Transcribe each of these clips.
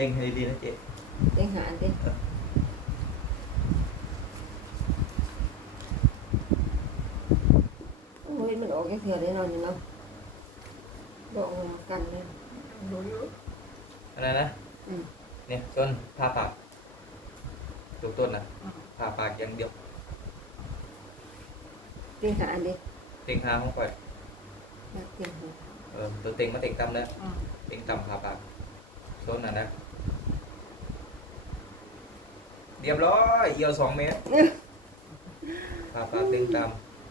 เต็งให้ดีๆนะเจ๊เต็งหาดิโอ้ยมันออกแค่เถื่อได้นอนอยู่เนาะบอกมากันเลยรู้อยู่อะไรนะอืมเนี่ยส้นผ่าปากตัวต้นนะผ่าปากอย่างเดียวเต็งหาดิเต็งหาของข่อยอยากเต็งหาเออตัวเต็งมาเต็งต่ำแล้วอืมเต็งต่ำผ่าปากส้นน่ะนะ เรียบร้อยเอียวสองเมตรผ่าปากเต็งต่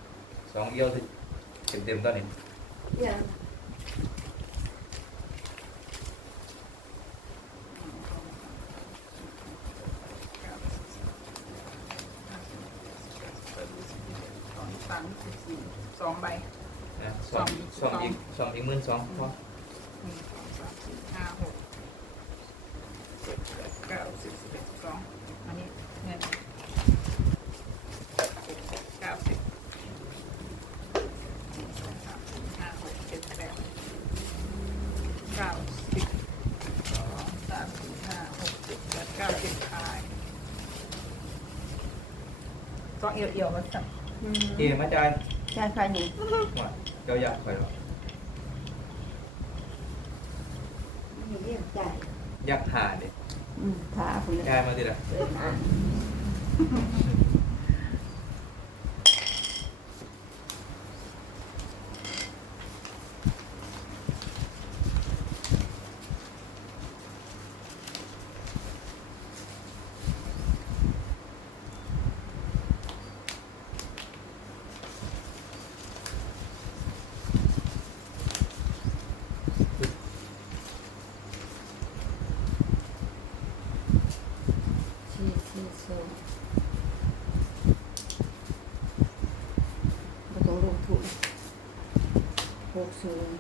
ำสองเอียวเต็มเต็มๆตอนนี้อย่างสองสามสิบสี่สองใบนะสองสองอีกสองอีกหมื่นสองพอหนึ่งสองสามสี่ห้าหกเจ็ดแปดเก้าสิบสิบเอ็ดสิบสองอันนี้เงินเจ็ดแปดเก้าสิบหนึ่งสองสามสี่ห้าหกเจ็ดแปดเก้าสิบสองสามสี่ห้าหกเจ็ดแปดเก้าสิบขายต้อง เอี่ยวๆมาสักอืมเอ๋มาจ่ายใช่ไฟหนึ่งว่าเจ้าอยากข่อยหรอ มีเรียกใจ อยากหาเด็ อืมขาคุณเลย จ่ายมาดิละ เดินอ่าน สี่สี่สองไม่ต้องลงทุนหก ศูนย์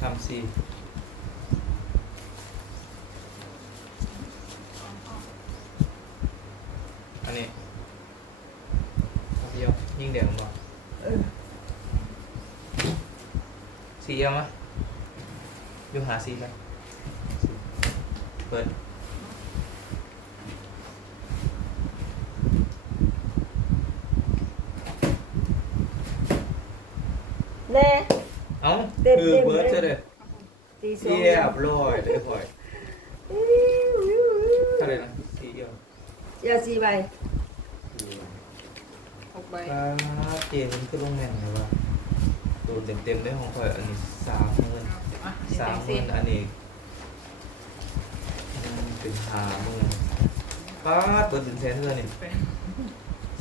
ทำสี่อันนี้เอาเดียวยิ่งเดียวมั้งเออสี่เอียวมะอยู่หาสี่ไปสี่เปิด แน่ เอ้าเต็มคือเต็มเบิร์ดเลยเฉยเลยตีสองเรียบร้อยเลยข่อยเท่าไหร่นะสี่เอียวยาสีใบสี่เอียวหกใบปลาเจมันคือลงแม่งเลยวะโดนเต็มๆได้ของข่อยอันนี้สามหมื่นอะสามหสี่มื่นอันนี้อืมเป็นห้าหมื่นป้าดเปิดถึงแสนเท่านี่เป็น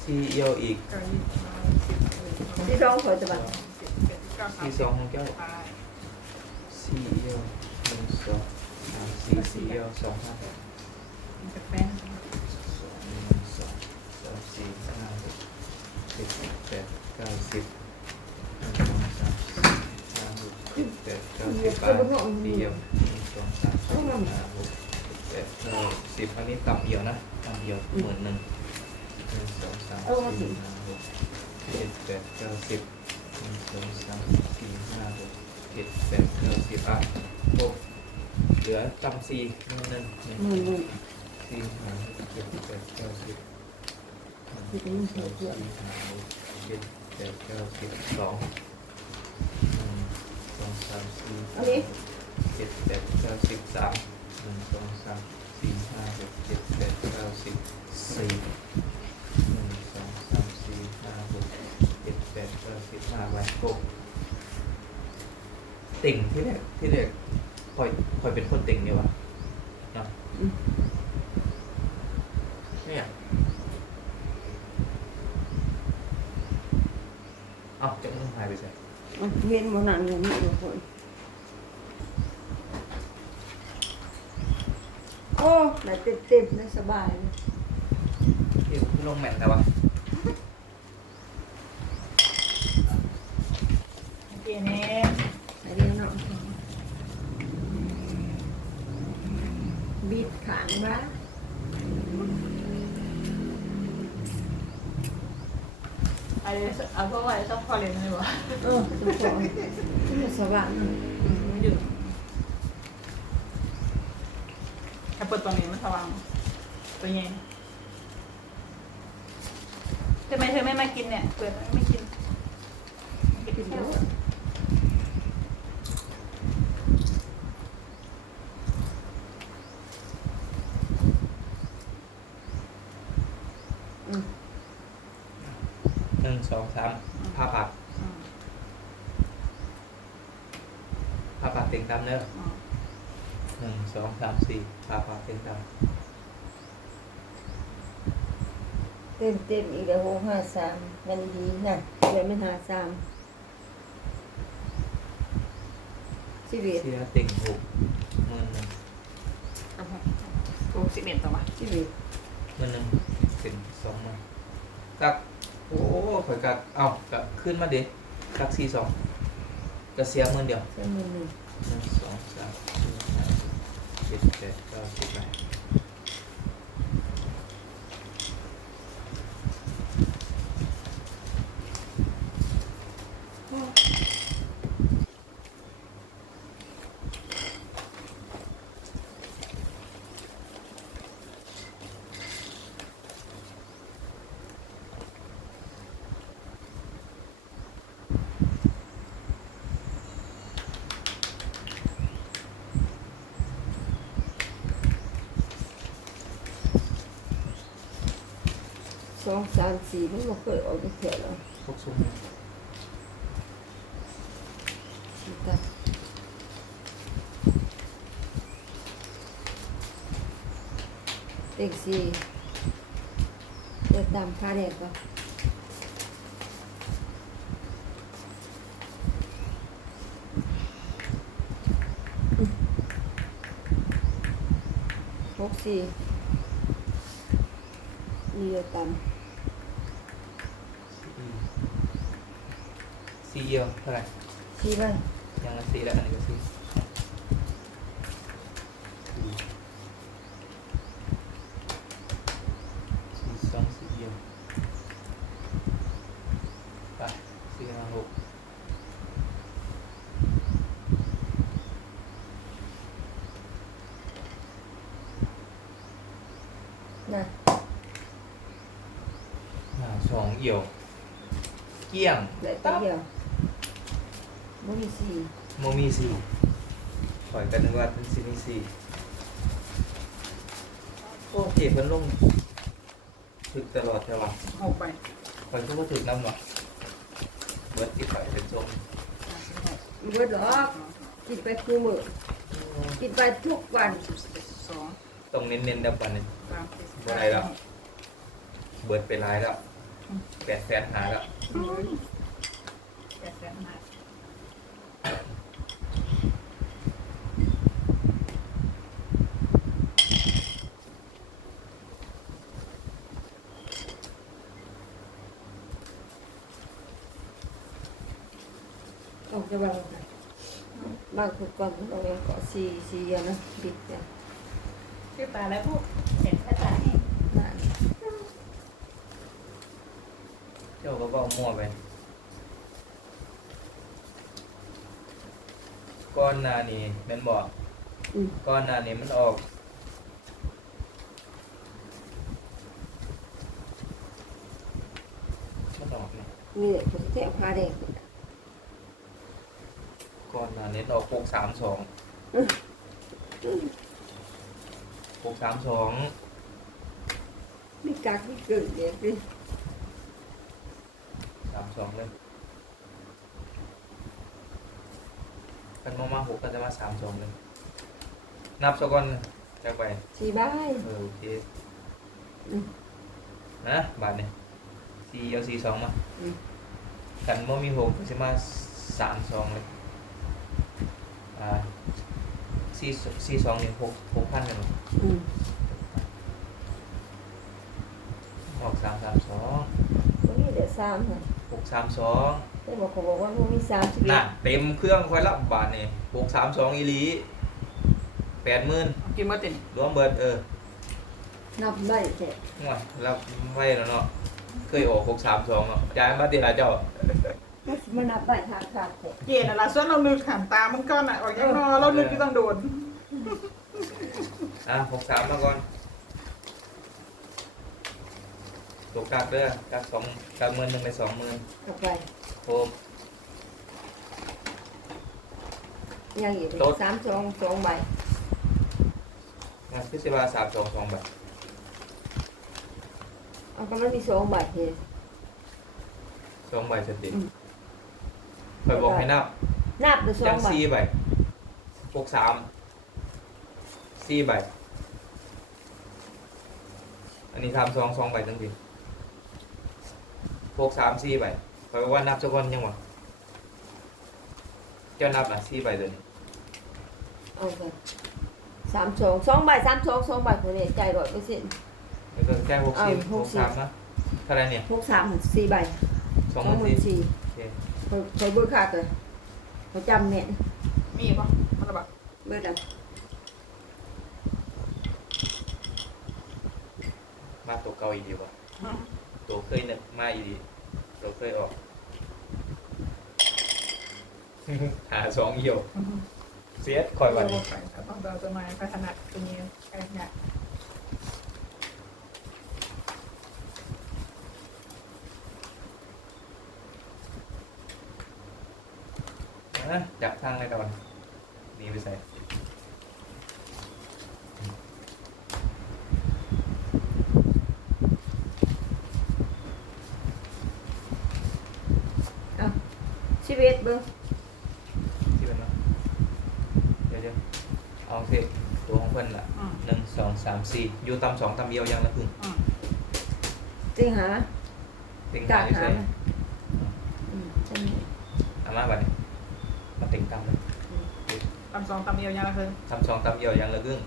สี่เอียวอีกเก้ายี่สิบห้าสิบเอ็ดสิบสองที่สองขอจะบัต ก้าสามสี่สองของเจ้าไปสี่เอียวหนึ่งสองสามสี่สี่เอียวสองห้ามันจะเป็นสองหนึ่งสองสามสี่ห้าหกเจ็ดแปดเก้าสิบหนึ่งสองสามสี่ห้าหกเจ็ดแปดเก้าสิบแปดสี่เอียวหนึ่งสองสามสี่ห้าหกเจ็ดแปดเก้าสิบอันนี้ต่ำเอียวนะต่ำเอียวหมื่นหนึ่งหนึ่งสองสามสี่ห้าหกเจ็ดแปดเก้าสิบ นึ่งสองสามสี่ห้าหกเจ็ดแปดเก้าสิบอะหกเหลือต่ำสี่หนึ่งหนึ่งหนึ่งหมื่นหมื่นสี่ห้าหกเจ็ดแปดเก้าสิบหนึ่งสองสือสี่ห้าหกเจ็ดแปดเก้าสิบสองหนึ่งสองสามสี่ห้าหกเจ็ดแปดเก้าสิบสามหนึ่งสองสามสี่ห้าหกเจ็ดแปดเก้าสิบสี่ ติ่งที่แรกที่แรกคอยคอยเป็นคนติ่งเนี่ยวะเนาะอืมเนี่ยเอ้าจะมึงหายไปใช่มันเห็นมันนั่นเงินนี่ทุกคนโอ้ได้เต็มเต็มได้สบายเลยที่ลงแมทแต่ว่า โอเคเนี่ย ไอเดียวเนาะบิดขางบ้า ไอ้เลยเอาพวกอะไรชอบพอเรียนเลยวะเออสมพรที่มันสว่างนะอืมมันอยู่ถ้าเปิดตรงนี้มันสว่างตัวเย็นทำไมเธอไม่มากินเนี่ย เปิดไม่กินกินเที่ยว อืม หนึ่งสองสามผ้าปัด อืม ผ้าปัดเต็งตามเนอะอืมหนึ่งสองสามสี่ผ้าปัดเต็งตามเต็มเต็มอีกแล้วหกห้าสามมันดีนะเดี๋ยวไม่หาสามชีวิตเสียเต็งหกหมื่นหนึ่งครับผมโอ้สิบเอ็ดตัววะชีวิตหมื่นหนึ่งเป็นสองหมื่นกักโอ้ข่อยกักเอ้ากักขึ้นมาเด็กกักสี่สองก็เสียหมื่นเดียวใช่มือหนึ่งหนึ่ง สองสามสี่ห้าหกเจ็ดแปดเก้าสิบไปส องสามสี่มันบ่เคยออกจากเถียแล้วพวกซุ้มสิตาเต็กสี่เดี๋ยวตามค่าแรกก่อนหกสี่นี่เดี๋ยวตาม สี่เอียวเท่าไหร่ สี่บ้านยังละสี่แล้วอันนี้ก็สี่สี่สองสี่เอียวไปสี่ห้าหก นะ ห้าสองเอียวเกี้ยง ได้ตัวเดียวบ่มีสี่ โมมีสี่ปล่อยกันนึกว่าเป็นสี่มีสี่โอ้เจ็บมันลงถึกตลอดใช่ปะ หกไป คอยก็ว่าถึกน้ำหรอเบิร์ดที่ปล่อยเป็นจมห้าสิบหกเบิดหรอกกินไปคู่มือกินไปทุกวันสิบสิบเอ็ดสิบสองต้องเน้นๆดับวันนี้สามสี่สิบบ่ได้แล้วเบิร์ดไปร้ายแล้วแปดแสนหาแล้ว แปดแสนห้า ออกจะบางค่ะบางคน ก่อนเราเองก็สี่สี่อะนะบิดเนี่ยชื่อตาแล้วพูดเห็นแค่ตาเองบ้านเจ้าก็บอกมั่วไปก้อนหนานี่แมันบอกอืมก้อนหนานี่มันออกมันออกเนี่ย นี่แหละผมแทะผ้าแดงก้น หนานี่ออกหกสามสองหกสามสองไม่กักไม่เกิดเด็กดิสามสองเลยกันมามาหกก็จะมาสามสองเลย นับสักก่อนจะไปสี่ใบเออโอเคอืมนะบาทเนี่ยสี่เอาสี่สองมาอืมกันโมมีหกก็จะมาสามสองเลยอ่า สี่สี่สองนี่หกหกพันกันหมดอืมออกสามสามสองตรงนี้เดี๋ยวสามค่ะหกสามสองแต่บอกเขาบอกว่ามันมีสามสิบเอ็น่ะดเต็มเครื่องค่อยรับบาทเนี่ยหกสามสองอีหลีแปดหมื่นกินมาตินรวมเบิดเออนับใบแค่ง่วยรับไว้แล้วเนาะเคยออกหกสามสองอะจ่ายมาตีละเจ้า มันนับได้ขาดขาดเถอะเย็นอะล่ะส่วนเรานึกหันตามันก้อนอะออกจากนอเรานึกที่ต้องโดนอะหกสามมาก่อนตกกากเด้อกากสองกากหมื่นหนึ่งไปสองหมื่นกลับไปโฮมยังอีกสามสองสองใบงานพิเศษว่าสามสองสองแบบเอาก็มันมีสองใบเฮ้สองใบสติอืม คอยบอกให้นับนับดูสอจังงใบสี่ใบหกสามสี่ใบ อันนี้ทำสองสองใบทั้งทีหกสามสี่ใบคอยบอกว่านับสักคนยังวะเจ้านับนะสี่ใบตัวนี้เอาไปสามสองสองใบสามสองสองใบคนนี้ใจร้อยเปอร์เซ็นต์ แล้วก็แก้หกสี่เอาหหกกสิบ สามนะเท่าไหรเนี่ยหกสามสี่ใบสองสองหหมื่มื่นนสี่สี่โอ เคเคยเคยเบิกขาดเลยเขาจำเนี่ยมีปะมันระบาดเบิกดังมาตัวเก่าอีกดีว่าตัวเคยนึกมาอีกดีตัวเคยออกหาสองเหี่ยวเสียดคอยวันนี้ ต้องเราจะมาพัฒนาตัวนี้อะไปเนี่ย อะจับทางเลยก่อนดีไปใส่ชีวิตเบิกที่เป็นเนาะเดี๋ยวเดี๋ยวเอาสิตัวของเพิ่นล่ะอืมหนึ่งสองสามสี่อยู่ตำสองตำเดียวยังละครึ่งอืมจริงหาติงกาหารอยู่หาใส่อืมใช่ไหมเอามาบัดนี้ มาติงตำเลยตำสองตำเดียวยังละคือตำสองตำเดียวยังละครึ่ง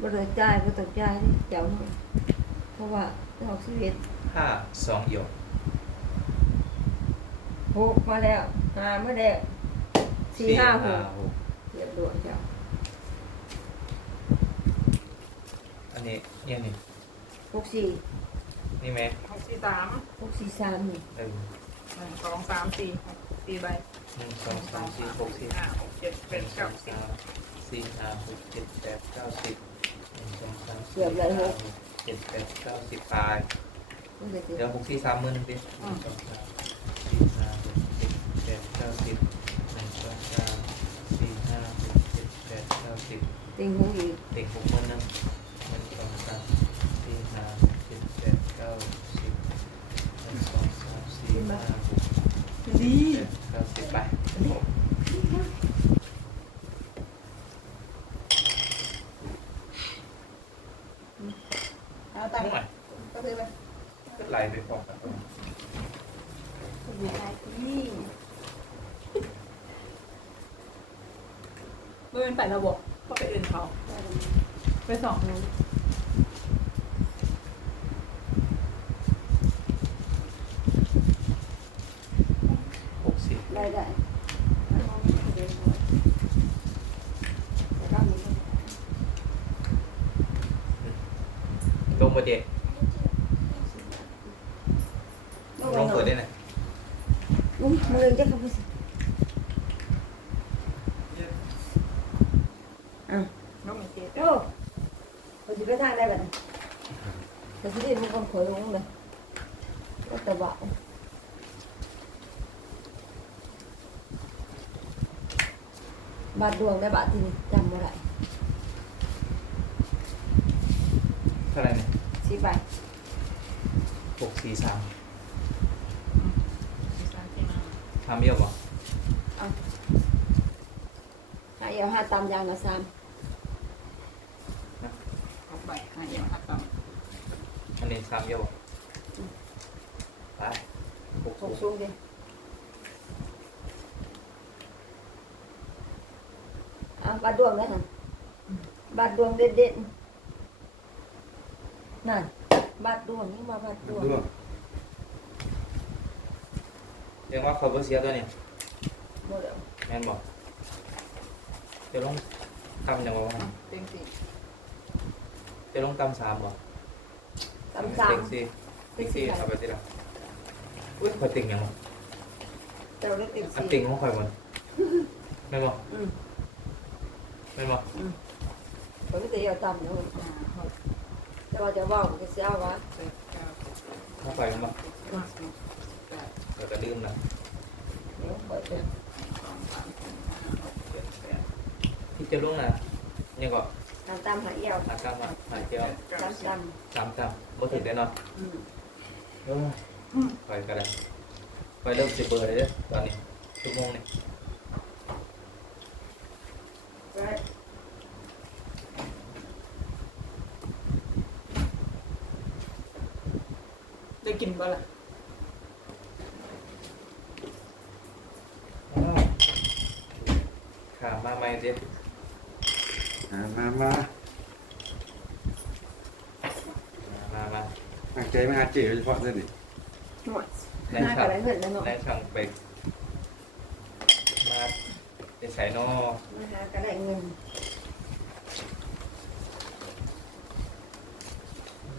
บ่ได้จ่ายบ่ต้องจ่ายนี่เจ้าหน่อยเพราะว่าดอกชีวิตห้าสองเหี่ยวหกมาแล้วห้ามาแล้วสี่ห้าหกหกเรียบร้อยเจ้าอันนี้เนี่ยนี่หกสี่นี่ไหมหกสี่สามหกสี่สามนี่เออหนึ่งสองสามสี่หกสี่ใบ หนึ่งสองสามสี่หกสี่ห้าหกเจ็ดหแปนึ่ดเก้าสิบสี่ห้าหกเจ็ดแปดเก้าสิบหนึ่งสองสามสี่เกือบเลยหกเจ็ดแปดเก้าสิบตายเดี๋ยวหกสี่สามหมื่นหนึ่งดิหนึ่งสองสามสี่ห้าหกเจ็ดแปดเก้าสิบหนึ่งสองสามสี่ห้าหกเจ็ดแปดเก้าสิบติงหงอีกเด็กหกหมื่นหนึ่งหนึ่งสองสามสี่ห้าหกเจ็ดแปดเก้าสิบหนึ่งสองสามสี่ห้าหกดีเจ็ดเก้าสิบไป เอาตัง ทั้ง ค์ หมด ก็คือไป ก็ไหลไปพร้อมกัน นี่มือเป็นฝ่ายระบบก็ไปอื่นเขาไปสองนู้น หกสิบ ได้ได้แต่ก็มี ลงมาเด็ก เมื่อ ล วาน งเปิดได้ไหน ลุงมือจะเข้าไปสิอะ น้องมีเกต โอ้เขาจะไปทางได้แบบแต่ที่นี่มันคนขอยลงเลยก็แต่บ่า บาดดวงได้บาดที่นี่จำไม่ได้เท่าไหรเนี่ยสี่ใบหกสี่สามสี่สามสี่ห้าทำเยอะป่ะหาเอาห้าตามยางละสามหกใบห้าเอี่ยวห้าต่อันนี้ทำเยอะป่ะไปหกหสูกงสูงดิอะ บาดดวงได้น่ะบาดดวงเด็ดเด็ดๆนั่นบาดดวงนี่มาบาดดวงด้วยเรียกว่าคาร์บอนเซียตัวนี้หมดแล้วแม่นบอกจะลงตำยังไงวะำเต็มสี่จะลงตำสามบ่ตำสามเต็งสี่เต็งสี่เอาไปทีละตอุ้ยคอยติ่งยังวะเจ้าได้ติ่งอันสี่ติ่งของคอยหมดไม่บอกอืม ไม่บอกผมไม่ตีเอาต่ำนะห้าหกแต่ว่าจะว่าก็เสียวะเจ็ดเก้าสิบถ้าคอยมันบอกสิบแปดเราจะลืมนะเดี๋ยวปล่อยเป็นสองสามสี่ห้าหกเจ็ดแปดที่จะลุงนะเนี่ยก็ตามตามหาเอี่ยวหาก้ามมาหาเกี่ยวเก้าตามสิบตามสามสามบ่ถึงได้เนาะอืมเออคอยกันเลยคอยเริ่มสิบเบอร์เลยเด้อตอนนี้ชั่วโมงนี้ ไว้ได้กินบ่ล่ะอ้าวขามาใหม่เด้อ่ามามามามาตั้งใจมาหาเจ๋โดยเฉพาะเลยดิหมดในหน้าช่างกระไรเหินแล้วเนาะในช่างไปมาไปใส่นอมาหากระไรเงิน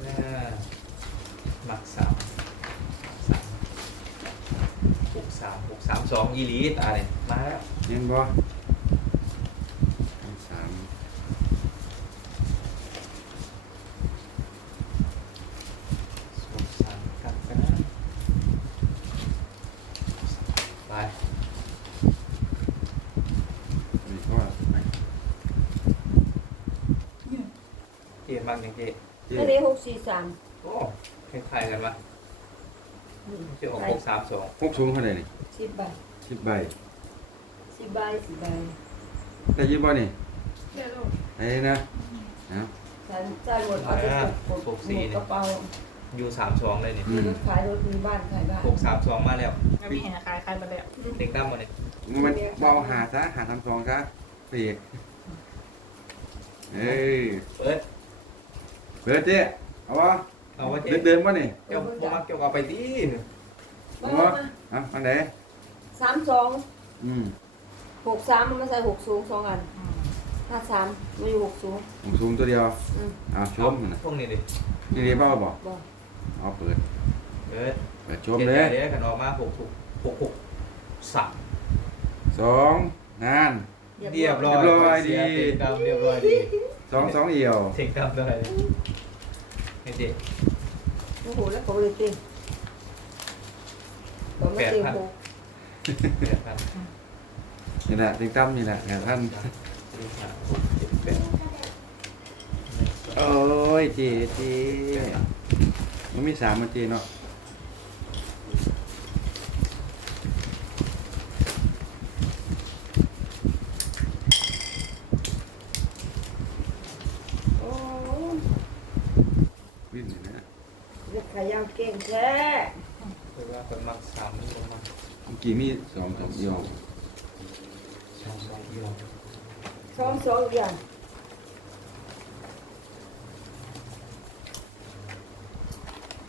หน้าหมักสามสามหกสามหกสามสองยีหลีตาเนี่ยมาแล้วเห็นบ่สาม หกสามกลับกันนะไป นี่ก็ว่าไป เจ๊ มากยังเจ๊เจ๋อันนี้หกสี่สามโอ้คล้ายๆกันปะเจ๊ออกหกสามสองพกสูงเท่าไหร่นี่สิบใบสิบใบสิบใบสิบใบได้ยินบ่นี่เดี๋ยวลูกไอ้นะนะฉันจ่ายหมดเอาไปกดกดหมดกระเป๋าอยู่สามสองเลยนี่มีรถขายรถมีบ้านขายบ้านหกสามสองมาแล้วแล้วมีเห็นขายใครมาแล้วเด็กตั้มมาเนี่ยมันเบาหาซะหาทำซองซะเปียกเอ้ยเปิด เปิดเจ๊เอาวะเอาว่าเจ๊เดินเดินบ่นี่เจ้าพวกมักเจ้าเอาไปดิมาเอามาวะอะอันไหนสามสองอืมหกสามมันมาใส่หกสูงสองอันห้าสามมาอยู่หกสูงผมสูงตัวเดียวอืมเอาชมนะพวกนี้ดินี่เรียกเบ้าบ่บอกเอาเปิดเปิดเปิดชมเจ็ดเลยเดี๋ยวกันออกมาหกหกหกหกสามสองนาน เรียบร้อยเรียบร้อยดีเสีตามเรียบร้อยดี สองสองเอี่ยวเทคตามได้ไอ้เจ๊โอ้โหแล้วเขาเลยจริงบอกมาเต็มหกแปดพันนี่แหละติงตั้มนี่แหละแหท่านสี่ห้าหกเจ็ดแปดโอ้ยเจเจมันมีสามมันเจเนาะ โอ้ วิ่งนี่นะ เด็กขายาวเก่ง แท้คือว่าเป็นมักสามที่ลงมาเมื่อกี้มีสองสองเอี่ยวสองสองยวซ้อมสองอย่าง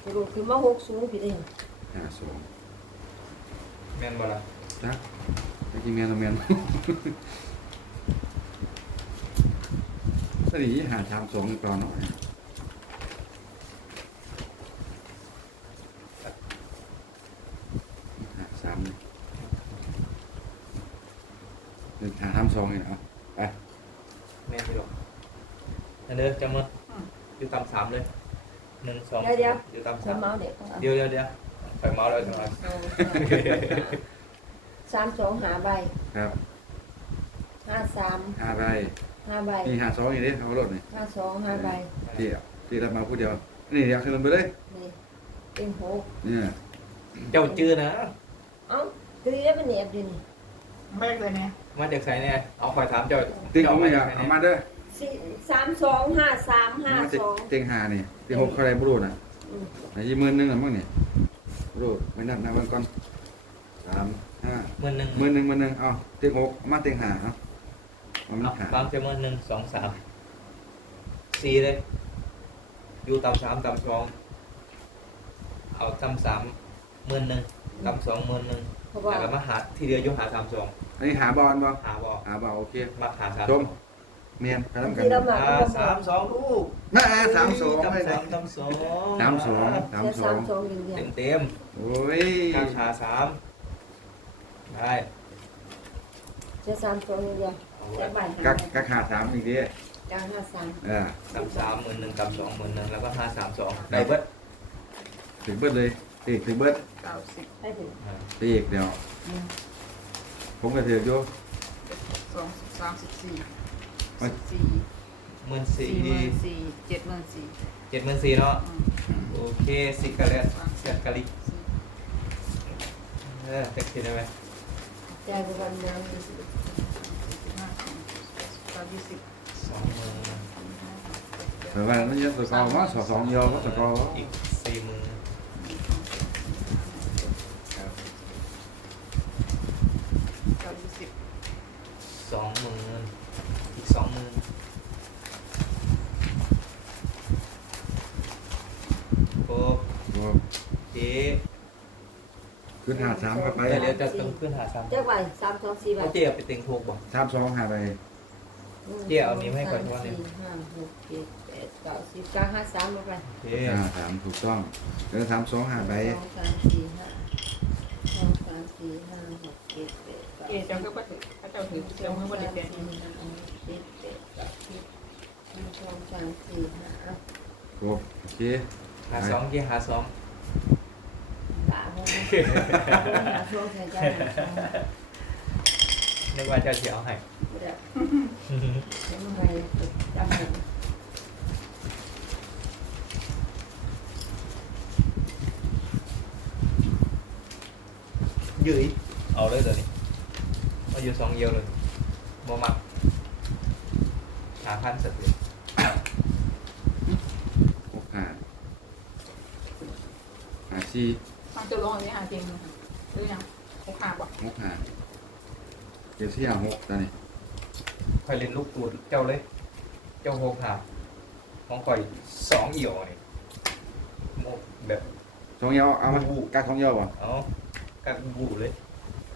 กระโดดขึ้นมาหกสูงผิดเองห้าสองแม่นบ่ล่ะจ้ะไอ้จีแมนตัวแมนสนีหาชามสองก่อนเนาะหาสามเลยเดินหาทำสองเนี่ยเอาไป แม่นที่หรอกอันเด้อจังมั้อยู่ตามสามเลยหนึ่งสองอยู่ตามสาสามมเมาเด็กต้องเอาเดี๋ยวเดี๋ยวเดี๋ยวไปเมาส์เลยจังหวะสามสองหาใบครับห้าสามห้าใบห้าใบนี่หาสองอย่างนี้เอารถนี่ห้าสองห้าใบที่ที่รับมาผู้เดียว นี่เดี๋ยวขึ้นไปเลยนี่เป็นหกเนี่ยเจ้าจื้อนะเอ้าตีได้เป็นเนียบดีนี่แม่เลยเนี่ยมาจากไสเนี่ยเอาคอยถามเจ้า ติงเอาไม่จอยากไสเอานี่ยมาเด้อสี่สามสองห้าสามห้ามาสองติงหานี่ติงหกเขาได้บุรุษนะอืมไหนยี่หมื่นหนึงอะมั้งนี่บุรุษไม่นับนับมันก่อนสามห้าหมื่นหนึ่งหมื่นหนึ่งหมื่นหนึ่งเอาติงหกเอามาติงหาเอาเอามันเอาหา บางเจ้าหมื่นหนึ่งสองสามสี่เลย อยู่ตามสามตามสองเอาตามสามหมื่นหนึ่งตามสองหมื่นหนึ่งเพราะว่าแต่ก็มาหาที่เดียวอยู่หาสามสอง อันนี้หาบอลบ่หาบอหาบอลโอเคมาหาสามชสอมงเมียนไปทำกันที่เรามาอ่าสามสองลูกมาสามสองตำเลยสามตำสองสามสองสามแค่สอสางมสองเดียวเต็มเต็มโอ้ยๆข้างขาสามได้แค่สามสองเดียวเอาแต่ไว้บ่ายกักกักขาดสามอีกดิกลางห้าสามเออตำสามหมื่นหนึ่งตำสองหมื่นหนึ่งแล้วก็ห้าสามสองได้เบิดถึงเบิดเลยตีถึงเบิดเก้าสิบให้ถึงตีอีกเดี๋ยว ผมก็ถืออยู่สองสิบสามสิบสี่โอ้ยสิบสี่หมื่นสี่สี่หมื่นสี่เจ็ดหมื่นสี่เจ็ดหมื่นสี่เนาะอืมโอเคสิกะเลสเสียกะลิสี่เออเต็กทีได้ไหมใจกับวันน้ำสิบห้าสิบเก้ายี่สิบสองหมื่นแต่ว่ามันยังสกอร์ว่าสองสองเดียวก็สกอร์อีกสี่หมื่น เก้ายี่สิบ สองหมื่นอีกสองหมื่นครบเจ๊ ขึ้นหาด สามก็ไปไปเดี๋ยวจะต้องขึ้นหาสามเจ้าใบสามสองสี่ใบเอาเจ๊เอาไปเต็งถูกบ่สามสองหาไปเดี๋ยวเอานิ้วให้ก่อนว่าเนี่ยสี่ห้าหกเจ็ดแปดเก้าสิบกลางห้าสามมาไปเจ๊อ่าสามถูกต้องเดี๋ยวสามสองหาไปสองสามสี่ห้าสองสามสี่ห้าหกเจ็ดแปดเก้าเกสิบเจ้าก็บ่ถือพระเจ้าถือเจ้าเมื่อวันเด็กสองสามสี่ห้าหกเจ็ดแปดเก้าสิบหนึ่งสองสามสี่ห้าเอาครบโอเคหาสองเจ๊หาสองตาเขาหา ช่วงใส่ใจหาช่วงนึกว่าจะเสียเอาให้ไม่ได้เดี๋ยวมันไปจำหนึ่งยืยเอาเลยเดี๋ยวนี้เอาอยู่สองเยียวเลยบ่มักหาพันเสร็จเลยหกหาหาสี่ มันจะลงอันนี้หาจริงหรือยังหกห้าบ่หกหาเดี๋ยวที่หาหกตอนนี้คอยเล่นลูกตูดเจ้าเลย เจ้าโฮกหาของคอยสองเหี่ยวนี่โมแบบสองเยาวเอามากักสองเยาวป่ะเอากักบูเลย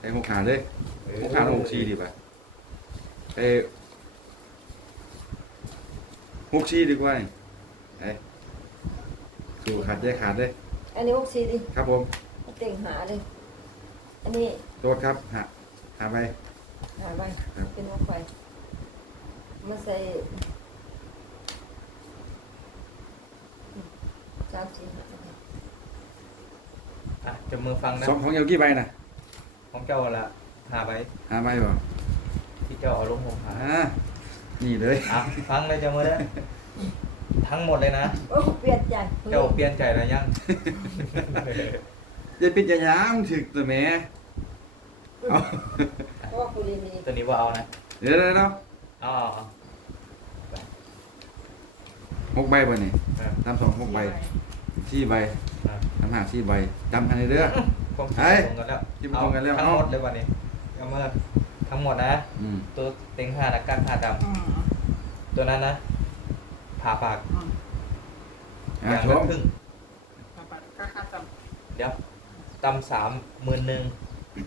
ไอ้หกหาเลยเออหกหาหกสี่ดีป่ะไอ้หกสี่ดีกว่านี่ไอ้สู่ขาดได้ขาดเลย อันนี้หกสี่ดิครับผมเต่งหาดิอันนี้โทษครับหาหาไป หาไปครับ เป็นหกไปมาใส่สามสี่ห้าอะจะมือฟังนะสองของเยาวกี่ใบนะของเจ้าละหาไปหาใบป่ะที่เจ้าเอาลงหงหาอ่านี่เลยอะฟังเลยจะมือนะ ทั้งหมดเลยนะโอ้เปลี่ยนใจเจ้าเปลี่ยนใจแล้วยังจะเป็นจะยามถึกตัวแม่เอาเพราะว่าคุณมีตัวนี้ว่าเอานะเดี๋ยวเดี๋ยวเดี๋ยวเอาเอาเอาหกใบป่ะนี่เออตามสองหกใบสี่ใบอะตามหาสี่ใบจำทันเลยเด้อ ความคิดเฮ้ยตรงกันแล้วคิดตรงกันแล้วทั้งเอาหมดเลยวันนี้เอามาทั้งหมดนะ อืมตัวเต็งห้านะกั้นห้าดอืมำตัวนั้นนะ ผ่าปากอืมอ่าอย่างชละมครึ่งมาปัดค่าค่าจเดี๋ยวตำสามหมื่นหนึ่ง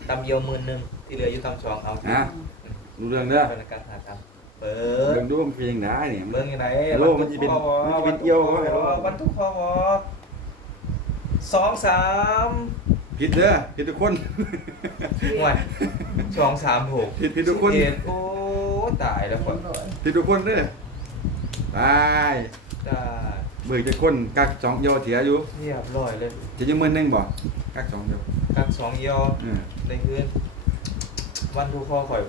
ตำเยียวหมื่นหนึ่งที่เหลืออยู่ตำสองเอาอะำรู้เรื่องเด้อเป็นการหาตำเปิด เรื่องดูมันเป็นยังไงเนี่ยเบิ้งยังไงโลมันจะเป็นมันจะเป็นเอี่ยวเขาไงโลวันทุกพอวสองสามผิดเด้อผิดทุกคน ห่วยสองสามหกผิดผิดทุกคน สิบเอ็ดโอ้ ตายแล้วคนผิดทุกคนเด้อ ตายตายเบื่อจะคนกักสองเยาวเถียอยู่เรียบร้อยเลยจะอยืมมือหนึงบ่กักสองเยาวกักสองเยียวเออในคืนวันทุกข้อข่อย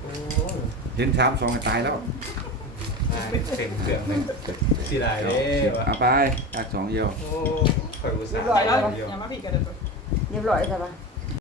โอ้ยเห็นสามสองก็ตายแล้วตายเต็มเครื่องเลยสิได้เด้วะเอาไปกักสองเยาวโอ้ข่อยอุตเรีส่ายบห์ร้อยแล้ว เดียว อย่ามาผิดกันเลย เรียบร้อยใช่ปะเ